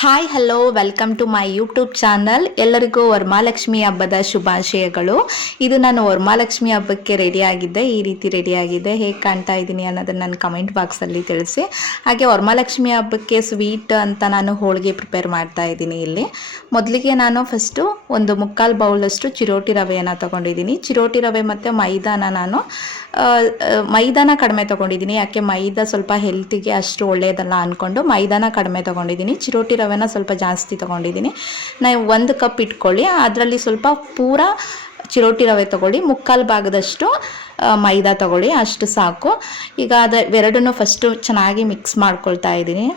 Hi hello welcome to my YouTube channel. ಎಲ್ಲರಿಗೂ ವರಮಹಾಲಕ್ಷ್ಮಿ ಹಬ್ಬದ ಶುಭಾಶಯಗಳು. ಇದು ನಾನು ವರಮಹಾಲಕ್ಷ್ಮಿ ಹಬ್ಬಕ್ಕೆ ರೆಡಿಯಾಗಿದ್ದೆ, ಈ ರೀತಿ ರೆಡಿಯಾಗಿದೆ. ಹೇಗೆ ಕಾಣ್ತಾ ಇದ್ದೀನಿ ಅನ್ನೋದನ್ನು ನನ್ನ ಕಮೆಂಟ್ ಬಾಕ್ಸಲ್ಲಿ ತಿಳಿಸಿ. ಹಾಗೆ ವರಮಹಾಲಕ್ಷ್ಮಿ ಹಬ್ಬಕ್ಕೆ ಸ್ವೀಟ್ ಅಂತ ನಾನು ಹೋಳಿಗೆ ಪ್ರಿಪೇರ್ ಮಾಡ್ತಾ ಇದ್ದೀನಿ. ಇಲ್ಲಿ ಮೊದಲಿಗೆ ನಾನು ಫಸ್ಟು ಒಂದು ಮುಕ್ಕಾಲು ಬೌಲಷ್ಟು ಚಿರೋಟಿ ರವೆಯನ್ನು ತೊಗೊಂಡಿದ್ದೀನಿ. ಚಿರೋಟಿ ರವೆ ಮತ್ತು ಮೈದಾನ ನಾನು ಮೈದಾನ ಕಡಿಮೆ ತೊಗೊಂಡಿದ್ದೀನಿ, ಯಾಕೆ ಮೈದಾ ಸ್ವಲ್ಪ ಹೆಲ್ತಿಗೆ ಅಷ್ಟು ಒಳ್ಳೆಯದಲ್ಲ ಅಂದ್ಕೊಂಡು ಮೈದಾನ ಕಡಿಮೆ ತೊಗೊಂಡಿದ್ದೀನಿ. ಚಿರೋಟಿ ರವೆನ ಸ್ವಲ್ಪ ಜಾಸ್ತಿ ತೊಗೊಂಡಿದ್ದೀನಿ. ನಾವು 1 ಕಪ್ ಇಟ್ಕೊಳ್ಳಿ, ಅದರಲ್ಲಿ ಸ್ವಲ್ಪ ಪೂರ ಚಿರೋಟಿ ರವೆ ತೊಗೊಳ್ಳಿ, ಮುಕ್ಕಾಲು ಭಾಗದಷ್ಟು ಮೈದಾ ತೊಗೊಳ್ಳಿ, ಅಷ್ಟು ಸಾಕು. ಈಗ ಎರಡನ್ನೂ ಫಸ್ಟು ಚೆನ್ನಾಗಿ ಮಿಕ್ಸ್ ಮಾಡ್ಕೊಳ್ತಾ ಇದ್ದೀನಿ.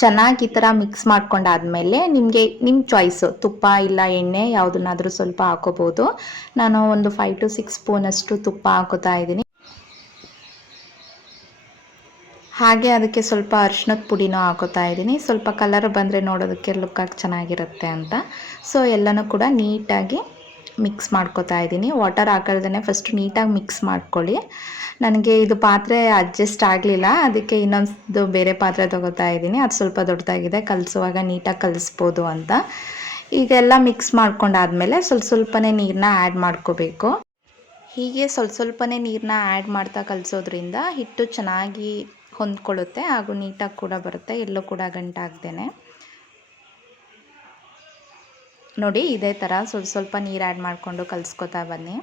ಚೆನ್ನಾಗಿ ಈ ಥರ ಮಿಕ್ಸ್ ಮಾಡ್ಕೊಂಡಾದ್ಮೇಲೆ ನಿಮಗೆ ನಿಮ್ಮ ಚಾಯ್ಸು, ತುಪ್ಪ ಇಲ್ಲ ಎಣ್ಣೆ ಯಾವುದನ್ನಾದರೂ ಸ್ವಲ್ಪ ಹಾಕೋಬೋದು. ನಾನು ಒಂದು 5 to 6 ಸ್ಪೂನಷ್ಟು ತುಪ್ಪ ಹಾಕೋತಾ ಇದ್ದೀನಿ. ಹಾಗೆ ಅದಕ್ಕೆ ಸ್ವಲ್ಪ ಅರಿಶಿಣದ ಪುಡಿನೂ ಹಾಕೋತಾ ಇದ್ದೀನಿ. ಸ್ವಲ್ಪ ಕಲರ್ ಬಂದರೆ ನೋಡೋದಕ್ಕೆ ಲುಕ್ಕಾಗಿ ಚೆನ್ನಾಗಿರುತ್ತೆ ಅಂತ. ಸೊ ಎಲ್ಲನೂ ಕೂಡ ನೀಟಾಗಿ ಮಿಕ್ಸ್ ಮಾಡ್ಕೋತಾ ಇದ್ದೀನಿ. ವಾಟರ್ ಹಾಕಲ್ದೇ ಫಸ್ಟ್ ನೀಟಾಗಿ ಮಿಕ್ಸ್ ಮಾಡ್ಕೊಳ್ಳಿ. ನನಗೆ ಇದು ಪಾತ್ರೆ ಅಡ್ಜಸ್ಟ್ ಆಗಲಿಲ್ಲ, ಅದಕ್ಕೆ ಇನ್ನೊಂದು ಬೇರೆ ಪಾತ್ರೆ ತೊಗೋತಾ ಇದ್ದೀನಿ. ಅದು ಸ್ವಲ್ಪ ದೊಡ್ಡದಾಗಿದೆ, ಕಲಿಸುವಾಗ ನೀಟಾಗಿ ಕಲಿಸ್ಬೋದು ಅಂತ. ಈಗೆಲ್ಲ ಮಿಕ್ಸ್ ಮಾಡ್ಕೊಂಡಾದ್ಮೇಲೆ ಸ್ವಲ್ಪನೇ ನೀರನ್ನ ಆ್ಯಡ್ ಮಾಡ್ಕೋಬೇಕು. ಹೀಗೆ ಸ್ವಲ್ಪನೇ ನೀರನ್ನ ಆ್ಯಡ್ ಮಾಡ್ತಾ ಕಲಿಸೋದ್ರಿಂದ ಹಿಟ್ಟು ಚೆನ್ನಾಗಿ ಹೊಂದ್ಕೊಳ್ಳುತ್ತೆ, ಹಾಗೂ ನೀಟಾಗಿ ಕೂಡ ಬರುತ್ತೆ, ಎಲ್ಲೂ ಕೂಡ ಗಂಟಾಗ್ದೇನೆ. ನೋಡಿ ಇದೇ ಥರ ಸ್ವಲ್ಪ ನೀರು ಆ್ಯಡ್ ಮಾಡಿಕೊಂಡು ಕಲಿಸ್ಕೊತಾ ಬನ್ನಿ.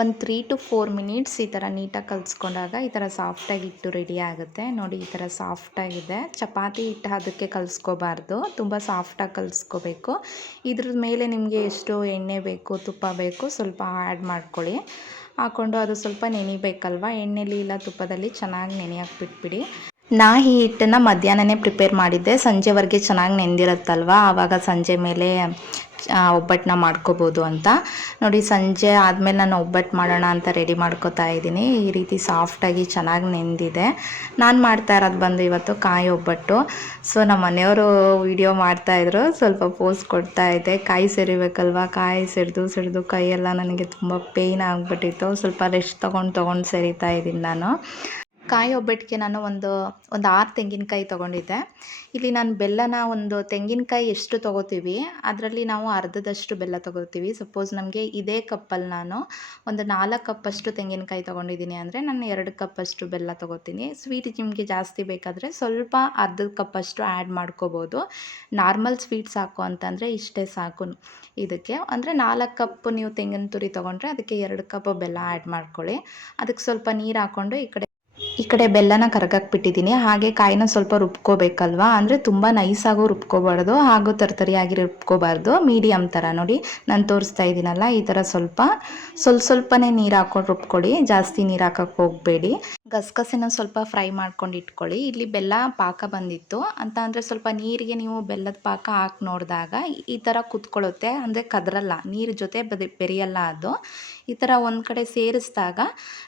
ಒಂದು 3 to 4 ಮಿನಿಟ್ಸ್ ಈ ಥರ ನೀಟಾಗಿ ಕಲಿಸ್ಕೊಂಡಾಗ ಈ ಥರ ಸಾಫ್ಟಾಗಿ ಹಿಟ್ಟು ರೆಡಿ ಆಗುತ್ತೆ. ನೋಡಿ ಈ ಥರ ಸಾಫ್ಟಾಗಿದೆ. ಚಪಾತಿ ಹಿಟ್ಟು ಅದಕ್ಕೆ ಕಲಿಸ್ಕೋಬಾರ್ದು, ತುಂಬ ಸಾಫ್ಟಾಗಿ ಕಲಿಸ್ಕೋಬೇಕು. ಇದ್ರ ಮೇಲೆ ನಿಮಗೆ ಎಷ್ಟು ಎಣ್ಣೆ ಬೇಕು, ತುಪ್ಪ ಬೇಕು ಸ್ವಲ್ಪ ಆ್ಯಡ್ ಮಾಡ್ಕೊಳ್ಳಿ. ಹಾಕ್ಕೊಂಡು ಅದು ಸ್ವಲ್ಪ ನೆನಿಬೇಕಲ್ವ, ಎಣ್ಣೆಲಿ ಇಲ್ಲ ತುಪ್ಪದಲ್ಲಿ ಚೆನ್ನಾಗಿ ನೆನೆಯೋಕ್ಕೆ ಬಿಟ್ಬಿಡಿ. ಈ ಹಿಟ್ಟನ್ನು ಮಧ್ಯಾಹ್ನನೇ ಪ್ರಿಪೇರ್ ಮಾಡಿದ್ದೆ, ಸಂಜೆವರೆಗೆ ಚೆನ್ನಾಗಿ ನೆಂದಿರುತ್ತಲ್ವ, ಆವಾಗ ಸಂಜೆ ಮೇಲೆ ಒಬ್ಬಟ್ಟನ್ನ ಮಾಡ್ಕೋಬೋದು ಅಂತ. ನೋಡಿ ಸಂಜೆ ಆದಮೇಲೆ ನಾನು ಒಬ್ಬಟ್ಟು ಮಾಡೋಣ ಅಂತ ರೆಡಿ ಮಾಡ್ಕೋತಾ ಇದ್ದೀನಿ. ಈ ರೀತಿ ಸಾಫ್ಟಾಗಿ ಚೆನ್ನಾಗಿ ನೆಂದಿದೆ. ನಾನು ಮಾಡ್ತಾ ಇರೋದು ಬಂದು ಇವತ್ತು ಕಾಯಿ ಒಬ್ಬಟ್ಟು. ಸೊ ನಮ್ಮ ಮನೆಯವರು ವಿಡಿಯೋ ಮಾಡ್ತಾಯಿದ್ರು, ಸ್ವಲ್ಪ ಪೋಸ್ ಕೊಡ್ತಾ ಇದ್ದೆ. ಕಾಯಿ ಸೆರಿಬೇಕಲ್ವ, ಕಾಯಿ ಸೆರೆದು ಕೈಯೆಲ್ಲ ನನಗೆ ತುಂಬ ಪೇಯ್ನ್ ಆಗಿಬಿಟ್ಟಿತ್ತು. ಸ್ವಲ್ಪ ರೆಸ್ಟ್ ತೊಗೊಂಡು ಸೆರಿತಾ ಇದ್ದೀನಿ ನಾನು. ಕಾಯಿ ಒಬ್ಬಟ್ಟಿಗೆ ನಾನು ಒಂದು 6 ತೆಂಗಿನಕಾಯಿ ತೊಗೊಂಡಿದ್ದೆ. ಇಲ್ಲಿ ನಾನು ಬೆಲ್ಲನ, ಒಂದು ತೆಂಗಿನಕಾಯಿ ಎಷ್ಟು ತೊಗೋತೀವಿ ಅದರಲ್ಲಿ ನಾವು ಅರ್ಧದಷ್ಟು ಬೆಲ್ಲ ತೊಗೋತೀವಿ. ಸಪೋಸ್ ನಮಗೆ ಇದೇ ಕಪ್ಪಲ್ಲಿ ನಾನು ಒಂದು 4 ಕಪ್ಪಷ್ಟು ತೆಂಗಿನಕಾಯಿ ತೊಗೊಂಡಿದ್ದೀನಿ ಅಂದರೆ ನಾನು 2 ಕಪ್ಪಷ್ಟು ಬೆಲ್ಲ ತೊಗೋತೀನಿ. ಸ್ವೀಟ್ ನಿಮಗೆ ಜಾಸ್ತಿ ಬೇಕಾದರೆ ಸ್ವಲ್ಪ ಅರ್ಧ ಕಪ್ಪಷ್ಟು ಆ್ಯಡ್ ಮಾಡ್ಕೋಬೋದು. ನಾರ್ಮಲ್ ಸ್ವೀಟ್ ಸಾಕು ಅಂತಂದರೆ ಇಷ್ಟೇ ಸಾಕು. ಇದಕ್ಕೆ ಅಂದರೆ 4 ಕಪ್ ನೀವು ತೆಂಗಿನ ತುರಿ ತೊಗೊಂಡ್ರೆ ಅದಕ್ಕೆ 2 ಕಪ್ ಬೆಲ್ಲ ಆ್ಯಡ್ ಮಾಡ್ಕೊಳ್ಳಿ. ಅದಕ್ಕೆ ಸ್ವಲ್ಪ ನೀರು ಹಾಕ್ಕೊಂಡು ಈ ಕಡೆ ಬೆಲ್ಲನ ಕರಗಕ್ಕೆ ಬಿಟ್ಟಿದ್ದೀನಿ. ಹಾಗೆ ಕಾಯಿನ ಸ್ವಲ್ಪ ರುಬ್ಕೋಬೇಕಲ್ವಾ, ಅಂದರೆ ತುಂಬ ನೈಸಾಗೂ ರುಬ್ಕೋಬಾರ್ದು, ಹಾಗೂ ತರ್ತರಿಯಾಗಿ ರುಬ್ಕೋಬಾರ್ದು, ಮೀಡಿಯಮ್ ಥರ. ನೋಡಿ ನಾನು ತೋರಿಸ್ತಾ ಇದ್ದೀನಲ್ಲ, ಈ ಥರ ಸ್ವಲ್ಪನೇ ನೀರು ಹಾಕ್ಕೊಂಡು ರುಬ್ಕೊಳ್ಳಿ, ಜಾಸ್ತಿ ನೀರು ಹಾಕಕ್ಕೆ ಹೋಗಬೇಡಿ. ಗಸಗಸೆನ ಸ್ವಲ್ಪ ಫ್ರೈ ಮಾಡ್ಕೊಂಡು ಇಟ್ಕೊಳ್ಳಿ. ಇಲ್ಲಿ ಬೆಲ್ಲ ಪಾಕ ಬಂದಿತ್ತು ಅಂತ ಅಂದರೆ ಸ್ವಲ್ಪ ನೀರಿಗೆ ನೀವು ಬೆಲ್ಲದ ಪಾಕ ಹಾಕಿ ನೋಡಿದಾಗ ಈ ಥರ ಕುತ್ಕೊಳ್ಳುತ್ತೆ, ಅಂದರೆ ಕದರಲ್ಲ, ನೀರು ಜೊತೆ ಬೆರೆಯಲ್ಲ. ಅದು ಈ ಥರ ಒಂದು ಕಡೆ ಸೇರಿಸಿದಾಗ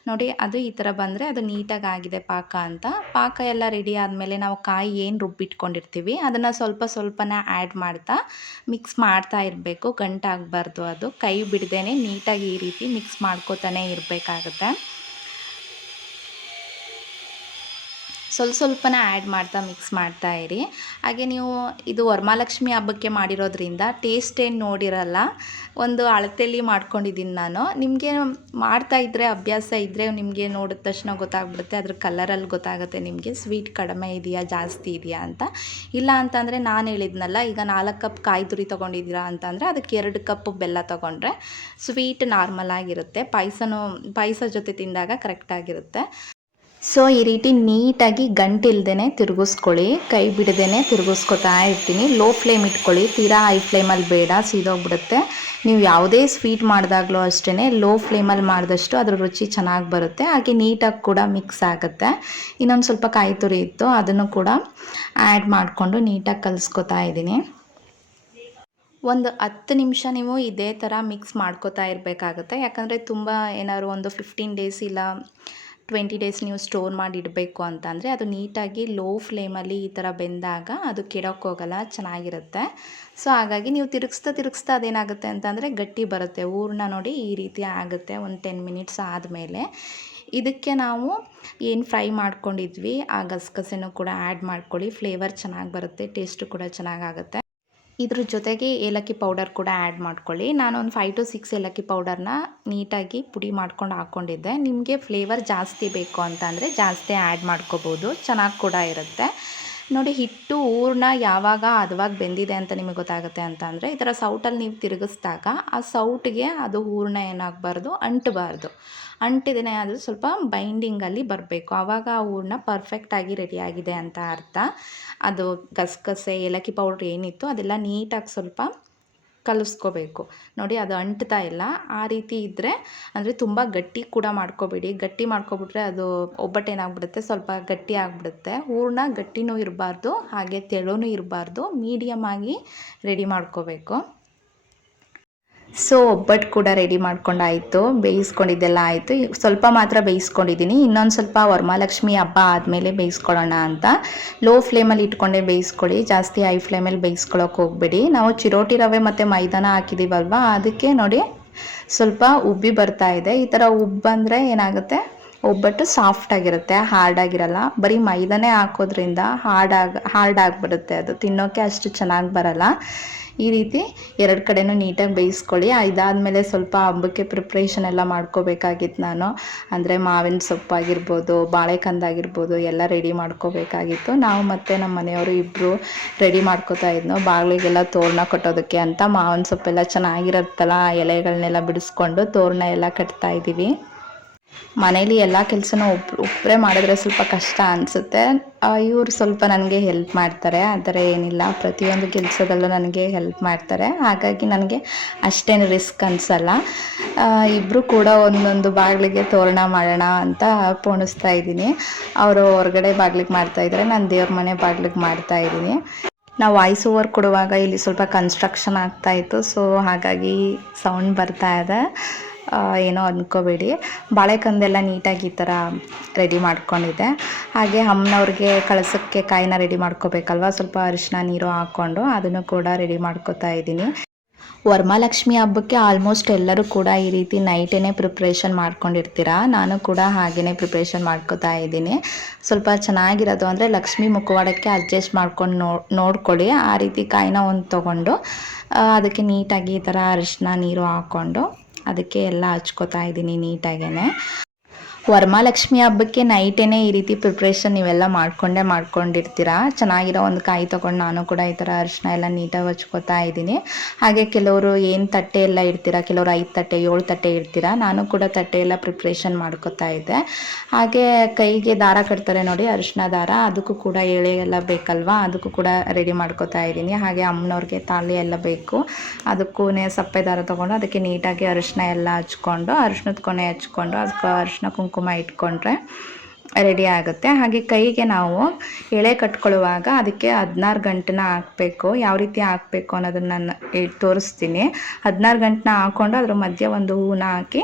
ನೋಡಿ ಅದು ಈ ಥರ ಬಂದರೆ ಅದು ನೀಟಾಗಿ ಆಗಿದೆ ಪಾಕ ಅಂತ. ಪಾಕ ಎಲ್ಲ ರೆಡಿ ಆದಮೇಲೆ ನಾವು ಕಾಯಿ ಏನು ರುಬ್ಬಿಟ್ಕೊಂಡಿರ್ತೀವಿ ಅದನ್ನು ಸ್ವಲ್ಪನೇ ಆ್ಯಡ್ ಮಾಡ್ತಾ ಮಿಕ್ಸ್ ಮಾಡ್ತಾ ಇರಬೇಕು, ಗಂಟಾಗಬಾರ್ದು. ಅದು ಕೈ ಬಿಡ್ದೇನೆ ನೀಟಾಗಿ ಈ ರೀತಿ ಮಿಕ್ಸ್ ಮಾಡ್ಕೋತಾನೆ ಇರಬೇಕಾಗುತ್ತೆ. ಸ್ವಲ್ಪನೇ ಆ್ಯಡ್ ಮಾಡ್ತಾ ಮಿಕ್ಸ್ ಮಾಡ್ತಾ ಇರಿ. ಹಾಗೆ ನೀವು ಇದು ವರಮಹಾಲಕ್ಷ್ಮಿ ಹಬ್ಬಕ್ಕೆ ಮಾಡಿರೋದ್ರಿಂದ ಟೇಸ್ಟ್ ಏನು ನೋಡಿರಲ್ಲ, ಒಂದು ಅಳತೆಯಲ್ಲಿ ಮಾಡ್ಕೊಂಡಿದ್ದೀನಿ ನಾನು. ನಿಮಗೆ ಮಾಡ್ತಾ ಇದ್ದರೆ ಅಭ್ಯಾಸ ಇದ್ದರೆ ನಿಮಗೆ ನೋಡಿದ ತಕ್ಷಣ ಗೊತ್ತಾಗ್ಬಿಡುತ್ತೆ, ಅದ್ರ ಕಲರಲ್ಲಿ ಗೊತ್ತಾಗುತ್ತೆ ನಿಮಗೆ ಸ್ವೀಟ್ ಕಡಿಮೆ ಇದೆಯಾ ಜಾಸ್ತಿ ಇದೆಯಾ ಅಂತ. ಇಲ್ಲ ಅಂತಂದರೆ ನಾನು ಹೇಳಿದ್ನಲ್ಲ, ಈಗ 4 ಕಪ್ ಕಾಯಿ ತುರಿ ತೊಗೊಂಡಿದ್ದೀರಾ ಅಂತಂದರೆ ಅದಕ್ಕೆ 2 ಕಪ್ ಬೆಲ್ಲ ತೊಗೊಂಡ್ರೆ ಸ್ವೀಟ್ ನಾರ್ಮಲ್ ಆಗಿರುತ್ತೆ. ಪಾಯಸ ಜೊತೆ ತಿಂದಾಗ ಕರೆಕ್ಟಾಗಿರುತ್ತೆ. ಸೊ ಈ ರೀತಿ ನೀಟಾಗಿ ಗಂಟಿಲ್ದೇ ತಿರುಗಿಸ್ಕೊಳ್ಳಿ, ಕೈ ಬಿಡದೇ ತಿರುಗಿಸ್ಕೊತಾ ಇರ್ತೀನಿ. ಲೋ ಫ್ಲೇಮ್ ಇಟ್ಕೊಳ್ಳಿ, ತೀರಾ ಹೈ ಫ್ಲೇಮಲ್ಲಿ ಬೇಡ, ಸೀದೋಗ್ಬಿಡುತ್ತೆ. ನೀವು ಯಾವುದೇ ಸ್ವೀಟ್ ಮಾಡಿದಾಗಲೂ ಅಷ್ಟೇ ಲೋ ಫ್ಲೇಮಲ್ಲಿ ಮಾಡಿದಷ್ಟು ಅದ್ರ ರುಚಿ ಚೆನ್ನಾಗಿ ಬರುತ್ತೆ, ಹಾಗೆ ನೀಟಾಗಿ ಕೂಡ ಮಿಕ್ಸ್ ಆಗುತ್ತೆ. ಇನ್ನೊಂದು ಸ್ವಲ್ಪ ಕಾಯಿ ತುರಿ ಇತ್ತು, ಅದನ್ನು ಕೂಡ ಆ್ಯಡ್ ಮಾಡಿಕೊಂಡು ನೀಟಾಗಿ ಕಲಿಸ್ಕೊತಾ ಇದ್ದೀನಿ. ಒಂದು 10 ನಿಮಿಷ ನೀವು ಇದೇ ಥರ ಮಿಕ್ಸ್ ಮಾಡ್ಕೋತಾ ಇರಬೇಕಾಗುತ್ತೆ. ಯಾಕಂದರೆ ತುಂಬ ಏನಾದ್ರು ಒಂದು 15 ಡೇಸ್ ಇಲ್ಲ 20 ಡೇಸ್ ನೀವು ಸ್ಟೋರ್ ಮಾಡಿ ಇಡಬೇಕು ಅಂತಂದರೆ ಅದು ನೀಟಾಗಿ ಲೋ ಫ್ಲೇಮಲ್ಲಿ ಈ ಥರ ಬೆಂದಾಗ ಅದು ಕೆಡೋಕ್ಕೋಗಲ್ಲ, ಚೆನ್ನಾಗಿರುತ್ತೆ. ಸೊ ಹಾಗಾಗಿ ನೀವು ತಿರುಗಿಸ್ತಾ ಅದೇನಾಗುತ್ತೆ ಅಂತಂದರೆ ಗಟ್ಟಿ ಬರುತ್ತೆ. ಹೂರಣ ನೋಡಿ ಈ ರೀತಿ ಆಗುತ್ತೆ ಒಂದು 10 ಮಿನಿಟ್ಸ್ ಆದಮೇಲೆ. ಇದಕ್ಕೆ ನಾವು ಏನು ಫ್ರೈ ಮಾಡ್ಕೊಂಡಿದ್ವಿ ಆ ಗಸಗಸೆನೂ ಕೂಡ ಆ್ಯಡ್ ಮಾಡ್ಕೊಳ್ಳಿ. ಫ್ಲೇವರ್ ಚೆನ್ನಾಗಿ ಬರುತ್ತೆ, ಟೇಸ್ಟು ಕೂಡ ಚೆನ್ನಾಗಾಗುತ್ತೆ. ಇದ್ರ ಜೊತೆಗೆ ಏಲಕ್ಕಿ ಪೌಡರ್ ಕೂಡ ಆ್ಯಡ್ ಮಾಡ್ಕೊಳ್ಳಿ. ನಾನು ಒಂದು 5 to 6 ಏಲಕ್ಕಿ ಪೌಡರ್ನ ನೀಟಾಗಿ ಪುಡಿ ಮಾಡ್ಕೊಂಡು ಹಾಕ್ಕೊಂಡಿದ್ದೆ. ನಿಮಗೆ ಫ್ಲೇವರ್ ಜಾಸ್ತಿ ಬೇಕು ಅಂತ ಅಂದರೆ ಜಾಸ್ತಿ ಆ್ಯಡ್ ಮಾಡ್ಕೋಬೋದು, ಚೆನ್ನಾಗಿ ಕೂಡ ಇರುತ್ತೆ. ನೋಡಿ, ಹಿಟ್ಟು ಹೂರಣ ಯಾವಾಗ ಹದವಾಗಿ ಬೆಂದಿದೆ ಅಂತ ನಿಮಗೆ ಗೊತ್ತಾಗುತ್ತೆ ಅಂತ ಅಂದರೆ ಈ ಥರ ಸೌಟಲ್ಲಿ ನೀವು ತಿರುಗಿಸಿದಾಗ ಆ ಸೌಟಿಗೆ ಅದು ಹೂರಣ ಏನಾಗಬಾರ್ದು, ಅಂಟಬಾರ್ದು. ಅಂಟಿದೇನೆ ಅದು ಸ್ವಲ್ಪ ಬೈಂಡಿಂಗಲ್ಲಿ ಬರಬೇಕು. ಆವಾಗ ಆ ಹೂರಣ ಪರ್ಫೆಕ್ಟಾಗಿ ರೆಡಿಯಾಗಿದೆ ಅಂತ ಅರ್ಥ. ಅದು ಗಸಗಸೆ ಏಲಕ್ಕಿ ಪೌಡ್ರ್ ಏನಿತ್ತು ಅದೆಲ್ಲ ನೀಟಾಗಿ ಸ್ವಲ್ಪ ಕಲಿಸ್ಕೋಬೇಕು. ನೋಡಿ, ಅದು ಅಂಟ್ತಾ ಇಲ್ಲ. ಆ ರೀತಿ ಇದ್ದರೆ ಅಂದರೆ ತುಂಬ ಗಟ್ಟಿ ಕೂಡ ಮಾಡ್ಕೋಬೇಡಿ. ಗಟ್ಟಿ ಮಾಡ್ಕೊಬಿಟ್ರೆ ಅದು ಒಬ್ಬಟ್ಟು ಏನಾಗ್ಬಿಡುತ್ತೆ, ಸ್ವಲ್ಪ ಗಟ್ಟಿ ಆಗಿಬಿಡುತ್ತೆ. ಹೂರಣ ಗಟ್ಟಿನೂ ಇರಬಾರ್ದು, ಹಾಗೆ ತೆಳುನೂ ಇರಬಾರ್ದು, ಮೀಡಿಯಮ್ ಆಗಿ ರೆಡಿ ಮಾಡ್ಕೋಬೇಕು. ಸೊ ಒಬ್ಬಟ್ಟು ಕೂಡ ರೆಡಿ ಮಾಡ್ಕೊಂಡಾಯಿತು, ಬೇಯಿಸ್ಕೊಂಡಿದ್ದೆಲ್ಲ ಆಯಿತು. ಸ್ವಲ್ಪ ಮಾತ್ರ ಬೇಯಿಸ್ಕೊಂಡಿದ್ದೀನಿ, ಇನ್ನೊಂದು ಸ್ವಲ್ಪ ವರಮಹಾಲಕ್ಷ್ಮಿ ಹಬ್ಬ ಆದಮೇಲೆ ಬೇಯಿಸ್ಕೊಳ್ಳೋಣ ಅಂತ. ಲೋ ಫ್ಲೇಮಲ್ಲಿ ಇಟ್ಕೊಂಡೆ ಬೇಯಿಸ್ಕೊಳ್ಳಿ, ಜಾಸ್ತಿ ಹೈ ಫ್ಲೇಮಲ್ಲಿ ಬೇಯಿಸ್ಕೊಳ್ಳೋಕೆ ಹೋಗಬೇಡಿ. ನಾವು ಚಿರೋಟಿ ರವೆ ಮತ್ತು ಮೈದಾನ ಹಾಕಿದ್ದೀವಲ್ವ, ಅದಕ್ಕೆ ನೋಡಿ ಸ್ವಲ್ಪ ಉಬ್ಬಿ ಬರ್ತಾ ಇದೆ. ಈ ಥರ ಉಬ್ಬಂದರೆ ಏನಾಗುತ್ತೆ, ಒಬ್ಬಟ್ಟು ಸಾಫ್ಟಾಗಿರುತ್ತೆ, ಹಾರ್ಡಾಗಿರಲ್ಲ. ಬರೀ ಮೈದಾನೇ ಹಾಕೋದ್ರಿಂದ ಹಾರ್ಡ್ ಆಗಿಬಿಡುತ್ತೆ, ಅದು ತಿನ್ನೋಕ್ಕೆ ಅಷ್ಟು ಚೆನ್ನಾಗಿ ಬರಲ್ಲ. ಈ ರೀತಿ ಎರಡು ಕಡೆನೂ ನೀಟಾಗಿ ಬೇಯಿಸ್ಕೊಳ್ಳಿ. ಇದಾದಮೇಲೆ ಸ್ವಲ್ಪ ಹಬ್ಬಕ್ಕೆ ಪ್ರಿಪ್ರೇಷನ್ ಎಲ್ಲ ಮಾಡ್ಕೋಬೇಕಾಗಿತ್ತು ನಾನು. ಅಂದರೆ ಮಾವಿನ ಸೊಪ್ಪಾಗಿರ್ಬೋದು, ಬಾಳೆಕಂದಾಗಿರ್ಬೋದು ಎಲ್ಲ ರೆಡಿ ಮಾಡ್ಕೋಬೇಕಾಗಿತ್ತು. ನಾವು ಮತ್ತು ನಮ್ಮ ಮನೆಯವರು ಇಬ್ಬರು ರೆಡಿ ಮಾಡ್ಕೋತಾ ಇದ್ನೋ ಬಾಗಿಲಿಗೆಲ್ಲ ತೋರಣ ಕಟ್ಟೋದಕ್ಕೆ ಅಂತ. ಮಾವಿನ ಸೊಪ್ಪೆಲ್ಲ ಚೆನ್ನಾಗಿರುತ್ತಲ್ಲ, ಎಲೆಗಳನ್ನೆಲ್ಲ ಬಿಡಿಸ್ಕೊಂಡು ತೋರಣ ಎಲ್ಲ ಕಟ್ತಾ ಇದ್ದೀವಿ. ಮನೇಲಿ ಎಲ್ಲ ಕೆಲಸನೂ ಒಬ್ಬರೇ ಮಾಡಿದ್ರೆ ಸ್ವಲ್ಪ ಕಷ್ಟ ಅನಿಸುತ್ತೆ. ಇವರು ಸ್ವಲ್ಪ ನನಗೆ ಹೆಲ್ಪ್ ಮಾಡ್ತಾರೆ, ಆ ಥರ ಏನಿಲ್ಲ. ಪ್ರತಿಯೊಂದು ಕೆಲಸದಲ್ಲೂ ನನಗೆ ಹೆಲ್ಪ್ ಮಾಡ್ತಾರೆ, ಹಾಗಾಗಿ ನನಗೆ ಅಷ್ಟೇನು ರಿಸ್ಕ್ ಅನಿಸಲ್ಲ. ಇಬ್ಬರು ಕೂಡ ಒಂದೊಂದು ಬಾಗಿಲಿಗೆ ತೋರಣ ಮಾಡೋಣ ಅಂತ ಪೋಣಿಸ್ತಾ ಇದ್ದೀನಿ. ಅವರು ಹೊರಗಡೆ ಬಾಗಿಲಿಗೆ ಮಾಡ್ತಾಯಿದ್ದಾರೆ, ನಾನು ದೇವ್ರ ಮನೆ ಬಾಗಿಲಿಗೆ ಮಾಡ್ತಾಯಿದ್ದೀನಿ. ನಾವು ವಾಯ್ಸ್ ಓವರ್ ಕೊಡುವಾಗ ಇಲ್ಲಿ ಸ್ವಲ್ಪ ಕನ್ಸ್ಟ್ರಕ್ಷನ್ ಆಗ್ತಾಯಿತ್ತು, ಸೊ ಹಾಗಾಗಿ ಸೌಂಡ್ ಬರ್ತಾ ಇದೆ, ಏನೋ ಅಂದ್ಕೋಬೇಡಿ. ಬಾಳೆಕಂದೆಲ್ಲ ನೀಟಾಗಿ ಈ ಥರ ರೆಡಿ ಮಾಡ್ಕೊಂಡಿದ್ದೆ. ಹಾಗೆ ಅಮ್ಮನವ್ರಿಗೆ ಕಳಸಕ್ಕೆ ಕಾಯಿನ ರೆಡಿ ಮಾಡ್ಕೋಬೇಕಲ್ವ, ಸ್ವಲ್ಪ ಅರಿಶಿನ ನೀರು ಹಾಕ್ಕೊಂಡು ಅದನ್ನು ಕೂಡ ರೆಡಿ ಮಾಡ್ಕೋತಾ ಇದ್ದೀನಿ. ವರಮಹಾಲಕ್ಷ್ಮಿ ಹಬ್ಬಕ್ಕೆ ಆಲ್ಮೋಸ್ಟ್ ಎಲ್ಲರೂ ಕೂಡ ಈ ರೀತಿ ನೈಟೇ ಪ್ರಿಪ್ರೇಷನ್ ಮಾಡ್ಕೊಂಡಿರ್ತೀರ. ನಾನು ಕೂಡ ಹಾಗೆಯೇ ಪ್ರಿಪ್ರೇಷನ್ ಮಾಡ್ಕೋತಾ ಇದ್ದೀನಿ. ಸ್ವಲ್ಪ ಚೆನ್ನಾಗಿರೋದು ಅಂದರೆ ಲಕ್ಷ್ಮಿ ಮುಖವಾಡಕ್ಕೆ ಅಡ್ಜಸ್ಟ್ ಮಾಡ್ಕೊಂಡು ನೋಡ್ಕೊಳ್ಳಿ. ಆ ರೀತಿ ಕಾಯಿನ ಒಂದು ತೊಗೊಂಡು ಅದಕ್ಕೆ ನೀಟಾಗಿ ಈ ಥರ ಅರಿಶಿನ ನೀರು ಹಾಕ್ಕೊಂಡು ಅದಕ್ಕೆ ಎಲ್ಲ ಹಚ್ಕೋತಾ ಇದ್ದೀನಿ ನೀಟಾಗೇ. ವರಮಹಾಲಕ್ಷ್ಮಿ ಹಬ್ಬಕ್ಕೆ ನೈಟೇ ಈ ರೀತಿ ಪ್ರಿಪ್ರೇಷನ್ ನೀವೆಲ್ಲ ಮಾಡ್ಕೊಂಡಿರ್ತೀರ. ಚೆನ್ನಾಗಿರೋ ಒಂದು ಕಾಯಿ ತೊಗೊಂಡು ನಾನು ಕೂಡ ಈ ಥರ ಅರಿಶಿನ ಎಲ್ಲ ನೀಟಾಗಿ ಹಚ್ಕೋತಾ ಇದ್ದೀನಿ. ಹಾಗೆ ಕೆಲವರು ಏನು ತಟ್ಟೆ ಎಲ್ಲ ಇಡ್ತೀರ, ಕೆಲವರು 5 ತಟ್ಟೆ 7 ತಟ್ಟೆ ಇಡ್ತೀರ. ನಾನು ಕೂಡ ತಟ್ಟೆ ಎಲ್ಲ ಪ್ರಿಪ್ರೇಷನ್ ಮಾಡ್ಕೋತಾ ಇದ್ದೆ. ಹಾಗೆ ಕೈಗೆ ದಾರ ಕಟ್ತಾರೆ ನೋಡಿ, ಅರಿಶಿನ ದಾರ, ಅದಕ್ಕೂ ಕೂಡ ಎಳೆ ಎಲ್ಲ ಬೇಕಲ್ವಾ, ಅದಕ್ಕೂ ಕೂಡ ರೆಡಿ ಮಾಡ್ಕೋತಾ ಇದ್ದೀನಿ. ಹಾಗೆ ಅಮ್ಮನವ್ರಿಗೆ ತಾಳಿ ಎಲ್ಲ ಬೇಕು, ಅದಕ್ಕೂ ಸಪ್ಪೆ ದಾರ ತೊಗೊಂಡು ಅದಕ್ಕೆ ನೀಟಾಗಿ ಅರಿಶಿನ ಎಲ್ಲ ಹಚ್ಕೊಂಡು, ಅರಿಶಿನದ ಕೊನೆ ಹಚ್ಕೊಂಡು ಅದಕ್ಕೆ ಅರಿಶಿನ ಕುಂಕುಮ ಇಟ್ಕೊಂಡ್ರೆ ರೆಡಿ ಆಗುತ್ತೆ. ಹಾಗೆ ಕೈಗೆ ನಾವು ಎಳೆ ಕಟ್ಕೊಳ್ಳುವಾಗ ಅದಕ್ಕೆ 16 ಗಂಟನ್ನ ಹಾಕಬೇಕು. ಯಾವ ರೀತಿ ಹಾಕಬೇಕು ಅನ್ನೋದನ್ನು ನಾನು ತೋರಿಸ್ತೀನಿ. 16 ಗಂಟನ್ನ ಹಾಕ್ಕೊಂಡು ಅದ್ರ ಮಧ್ಯೆ ಒಂದು ಹೂವನ್ನ ಹಾಕಿ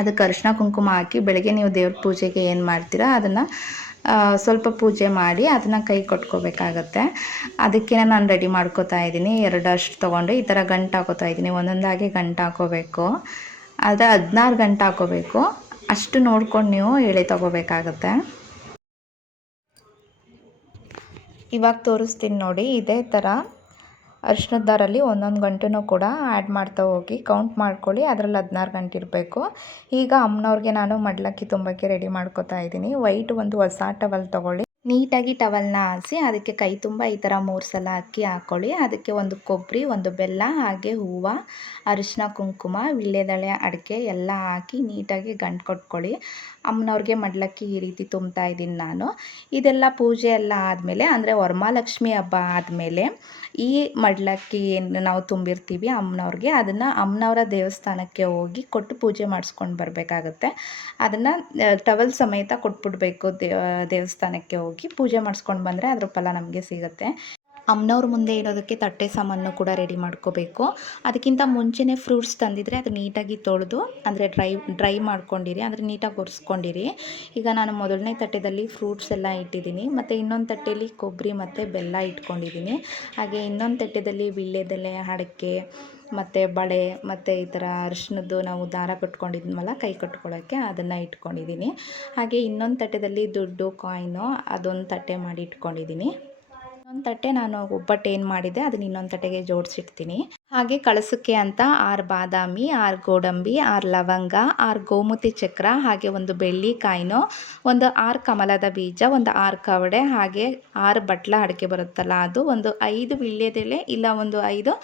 ಅದಕ್ಕೆ ಅರಿಶಿನ ಕುಂಕುಮ ಹಾಕಿ ಬೆಳಗ್ಗೆ ನೀವು ದೇವ್ರ ಪೂಜೆಗೆ ಏನು ಮಾಡ್ತೀರಾ ಅದನ್ನು ಸ್ವಲ್ಪ ಪೂಜೆ ಮಾಡಿ ಅದನ್ನು ಕೈ ಕೊಟ್ಕೋಬೇಕಾಗತ್ತೆ. ಅದಕ್ಕೆ ನಾನು ರೆಡಿ ಮಾಡ್ಕೋತಾ ಇದ್ದೀನಿ. 2 ಅಷ್ಟು ತೊಗೊಂಡು ಈ ಥರ ಗಂಟು ಹಾಕೋತಾ ಇದ್ದೀನಿ. ಒಂದೊಂದಾಗಿ ಗಂಟು ಹಾಕೋಬೇಕು, ಆದರೆ 16 ಗಂಟು ಹಾಕೋಬೇಕು. ಅಷ್ಟು ನೋಡ್ಕೊಂಡು ನೀವು ಎಳೆ ತೊಗೋಬೇಕಾಗತ್ತೆ. ಇವಾಗ ತೋರಿಸ್ತೀನಿ ನೋಡಿ, ಇದೇ ಥರ ಅರಿಶಿನದ ದಾರಲ್ಲಿ ಒಂದೊಂದು ಗಂಟು ಕೂಡ ಆ್ಯಡ್ ಮಾಡ್ತಾ ಹೋಗಿ ಕೌಂಟ್ ಮಾಡ್ಕೊಳ್ಳಿ. ಅದರಲ್ಲಿ 16 ಗಂಟು ಇರಬೇಕು. ಈಗ ಅಮ್ಮನವ್ರಿಗೆ ನಾನು ಮಡ್ಲಕ್ಕಿ ತುಂಬಕ್ಕೆ ರೆಡಿ ಮಾಡ್ಕೋತಾ ಇದ್ದೀನಿ. ವೈಟ್ ಒಂದು ಹೊಸ ಟವಲ್ ತೊಗೊಳ್ಳಿ, ನೀಟಾಗಿ ಟವಲ್ನ ಹಾಸಿ ಅದಕ್ಕೆ ಕೈ ತುಂಬ ಈ ಥರ 3 ಸಲ ಅಕ್ಕಿ ಹಾಕ್ಕೊಳ್ಳಿ. ಅದಕ್ಕೆ ಒಂದು ಕೊಬ್ಬರಿ, ಒಂದು ಬೆಲ್ಲ, ಹಾಗೆ ಹೂವು, ಅರಿಶಿನ ಕುಂಕುಮ, ವೀಳ್ಯದೆಲೆ, ಅಡಿಕೆ ಎಲ್ಲ ಹಾಕಿ ನೀಟಾಗಿ ಗಂಟು ಕೊಟ್ಕೊಳ್ಳಿ. ಅಮ್ಮನವ್ರಿಗೆ ಮಡ್ಲಕ್ಕಿ ಈ ರೀತಿ ತುಂಬ್ತಾ ಇದ್ದೀನಿ ನಾನು. ಇದೆಲ್ಲ ಪೂಜೆ ಎಲ್ಲ ಆದಮೇಲೆ, ಅಂದರೆ ವರಮಹಾಲಕ್ಷ್ಮಿ ಹಬ್ಬ ಆದಮೇಲೆ ಈ ಮಡ್ಲಕ್ಕಿ ಏನು ನಾವು ತುಂಬಿರ್ತೀವಿ ಅಮ್ಮನವ್ರಿಗೆ, ಅದನ್ನು ಅಮ್ಮನವರ ದೇವಸ್ಥಾನಕ್ಕೆ ಹೋಗಿ ಕೊಟ್ಟು ಪೂಜೆ ಮಾಡಿಸ್ಕೊಂಡು ಬರಬೇಕಾಗತ್ತೆ. ಅದನ್ನು ಟವಲ್ ಸಮೇತ ಕೊಟ್ಬಿಡ್ಬೇಕು. ದೇವಸ್ಥಾನಕ್ಕೆ ಹೋಗಿ ಪೂಜೆ ಮಾಡಿಸ್ಕೊಂಡು ಬಂದರೆ ಅದ್ರ ಫಲ ನಮಗೆ ಸಿಗುತ್ತೆ. ಅಮ್ಮನವ್ರ ಮುಂದೆ ಇಡೋದಕ್ಕೆ ತಟ್ಟೆ ಸಾಮಾನು ಕೂಡ ರೆಡಿ ಮಾಡ್ಕೋಬೇಕು. ಅದಕ್ಕಿಂತ ಮುಂಚೆನೇ ಫ್ರೂಟ್ಸ್ ತಂದಿದ್ರೆ ಅದು ನೀಟಾಗಿ ತೊಳೆದು ಅಂದರೆ ಡ್ರೈ ಮಾಡ್ಕೊಂಡಿರಿ, ಅಂದರೆ ನೀಟಾಗಿ ಒರೆಸ್ಕೊಂಡಿರಿ. ಈಗ ನಾನು ಮೊದಲನೇ ತಟ್ಟೆಯಲ್ಲಿ ಫ್ರೂಟ್ಸ್ ಎಲ್ಲ ಇಟ್ಟಿದ್ದೀನಿ, ಮತ್ತು ಇನ್ನೊಂದು ತಟ್ಟೆಯಲ್ಲಿ ಕೊಬ್ಬರಿ ಮತ್ತು ಬೆಲ್ಲ ಇಟ್ಕೊಂಡಿದ್ದೀನಿ. ಹಾಗೆ ಇನ್ನೊಂದು ತಟ್ಟೆಯಲ್ಲಿ ವೀಳ್ಯದೆಲೆ, ಅಡಿಕೆ, ಮತ್ತು ಬಳೆ ಮತ್ತು ಈ ಥರ ಅರಿಶಿನದ್ದು ನಾವು ದಾರ ಕಟ್ಕೊಂಡಿದ್ವಲ್ಲ ಕೈ ಕಟ್ಕೊಳ್ಳೋಕ್ಕೆ, ಅದನ್ನು ಇಟ್ಕೊಂಡಿದ್ದೀನಿ. ಹಾಗೆ ಇನ್ನೊಂದು ತಟ್ಟೆಯಲ್ಲಿ ದುಡ್ಡು ಕಾಯಿನು ಅದೊಂದು ತಟ್ಟೆ ಮಾಡಿ ಇಟ್ಕೊಂಡಿದ್ದೀನಿ. ಇನ್ನೊಂದು ತಟ್ಟೆ ನಾನು ಒಬ್ಬಟ್ಟು ಏನು ಮಾಡಿದ್ದೆ ಅದನ್ನ ಇನ್ನೊಂದು ತಟ್ಟೆಗೆ ಜೋಡಿಸಿಡ್ತೀನಿ. ಹಾಗೆ ಕಳಸಕ್ಕೆ ಅಂತ 6 ಬಾದಾಮಿ, 6 ಗೋಡಂಬಿ, 6 ಲವಂಗ, 6 ಗೋಮತಿ ಚಕ್ರ, ಹಾಗೆ ಒಂದು ಬೆಳ್ಳಿ ಕಾಯಿನು, ಒಂದು 6 ಕಮಲದ ಬೀಜ, ಒಂದು 6 ಕವಡೆ, ಹಾಗೆ 6 ಬಟ್ಲ ಅಡಿಕೆ ಬರುತ್ತಲ್ಲ ಅದು, ಒಂದು 5 ವೀಳ್ಯದೆಲೆ ಇಲ್ಲ ಒಂದು 5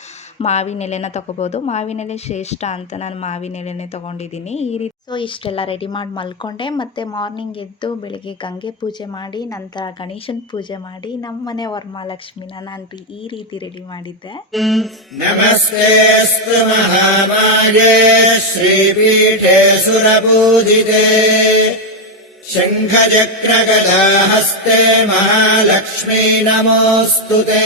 ಮಾವಿನ ಎಲೆನ ತೊಗೋಬೋದು. ಮಾವಿನ ಎಲೆ ಶ್ರೇಷ್ಠ ಅಂತ ನಾನು ಮಾವಿನ ಎಲೆನೇ ತೊಗೊಂಡಿದ್ದೀನಿ. ಈ ರೀತಿ ಇಷ್ಟೆಲ್ಲ ರೆಡಿ ಮಾಡಿ ಮಲ್ಕೊಂಡೆ. ಮತ್ತು ಮಾರ್ನಿಂಗ್ ಎದ್ದು ಬೆಳಿಗ್ಗೆ ಗಂಗೆ ಪೂಜೆ ಮಾಡಿ ನಂತರ ಗಣೇಶನ ಪೂಜೆ ಮಾಡಿ ನಮ್ಮ ಮನೆ ವರಮಹಾಲಕ್ಷ್ಮಿನ ನಾನು ಈ ರೀತಿ ರೆಡಿ ಮಾಡಿದ್ದೆ. ನಮಸ್ತೆಸ್ತು ಮಹಾಮಾಯೇ ಶ್ರೀಪೀಠೆ ಸುರಪೂಜಿತೆ ಶಂಖಚಕ್ರ ಗದಾ ಹಸ್ತೆ ಮಹಾಲಕ್ಷ್ಮೀ ನಮೋಸ್ತುತೆ.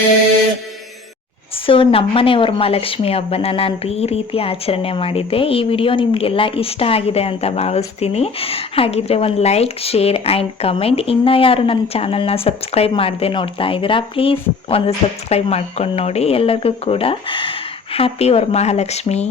ಸೊ ನಮ್ಮನೆ ವರಮಹಾಲಕ್ಷ್ಮಿ ಹಬ್ಬನ ನಾನು ಈ ರೀತಿ ಆಚರಣೆ ಮಾಡಿದ್ದೆ. ಈ ವಿಡಿಯೋ ನಿಮಗೆಲ್ಲ ಇಷ್ಟ ಆಗಿದೆ ಅಂತ ಭಾವಿಸ್ತೀನಿ. ಹಾಗಿದ್ರೆ ಒಂದು ಲೈಕ್, ಶೇರ್ ಆ್ಯಂಡ್ ಕಮೆಂಟ್. ಇನ್ನೂ ಯಾರು ನನ್ನ ಚಾನಲ್ನ ಸಬ್ಸ್ಕ್ರೈಬ್ ಮಾಡದೆ ನೋಡ್ತಾ ಇದ್ದೀರಾ, ಪ್ಲೀಸ್ ಒಂದು ಸಬ್ಸ್ಕ್ರೈಬ್ ಮಾಡ್ಕೊಂಡು ನೋಡಿ. ಎಲ್ಲರಿಗೂ ಕೂಡ ಹ್ಯಾಪಿ ವರಮಹಾಲಕ್ಷ್ಮಿ.